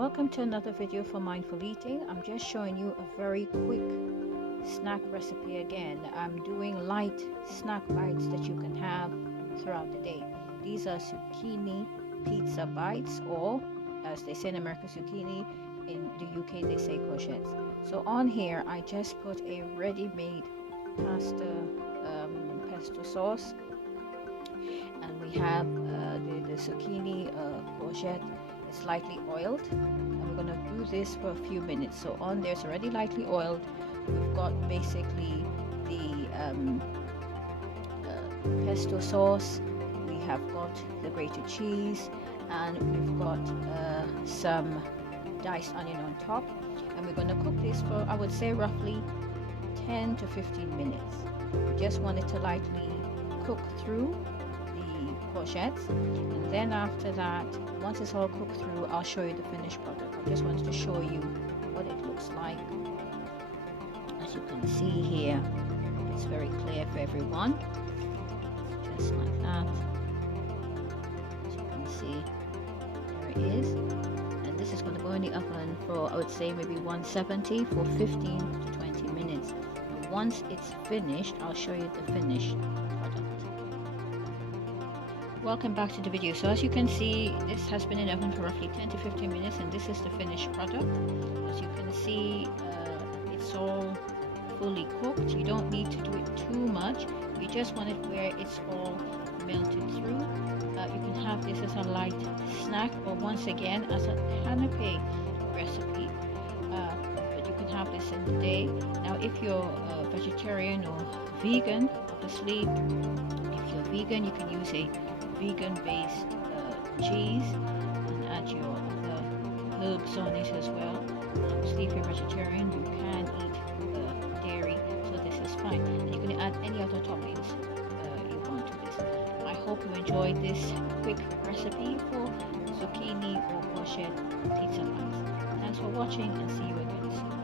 welcome to another video for mindful eating. I'm just showing you a very quick snack recipe again. I'm doing light snack bites that you can have throughout the day. These are zucchini pizza bites, or as they say in America, zucchini. In the UK they say courgettes. So on here I just put a ready-made pesto sauce, and we have the zucchini courgette is lightly oiled, and we're going to do this for a few minutes. So on there's already lightly oiled. We've got basically the pesto sauce, we have got the grated cheese, and we've got some diced onion on top, and we're going to cook this for, I would say, roughly 10 to 15 minutes. We just want it to lightly cook through the courgettes, and then after that, once it's all cooked through, I'll show you the finished product. I just wanted to show you what it looks like. As you can see here, it's very clear for everyone, just like that. As you can see, there it is. And this is going to go in the oven for, I would say, maybe 170 for 15 to 20 minutes. And once it's finished, I'll show you the finished product. Welcome back to the video. So as you can see, this has been in the oven for roughly 10 to 15 minutes, and this is the finished product. As you can see, it's all fully cooked. You don't need to do it too much. You just want it where it's all melted through. You can have this as a light snack, or once again as a canapé recipe. But you can have this in the day. Now, if you're vegetarian or vegan, obviously, if you're vegan, you can use a vegan-based cheese and add your other herbs on it as well. Obviously, if you're vegetarian, you can eat dairy, so this is fine. And you can add any other toppings you want to this. I hope you enjoyed this quick recipe for zucchini or courgette pizza bites. Thanks for watching, and see you again soon.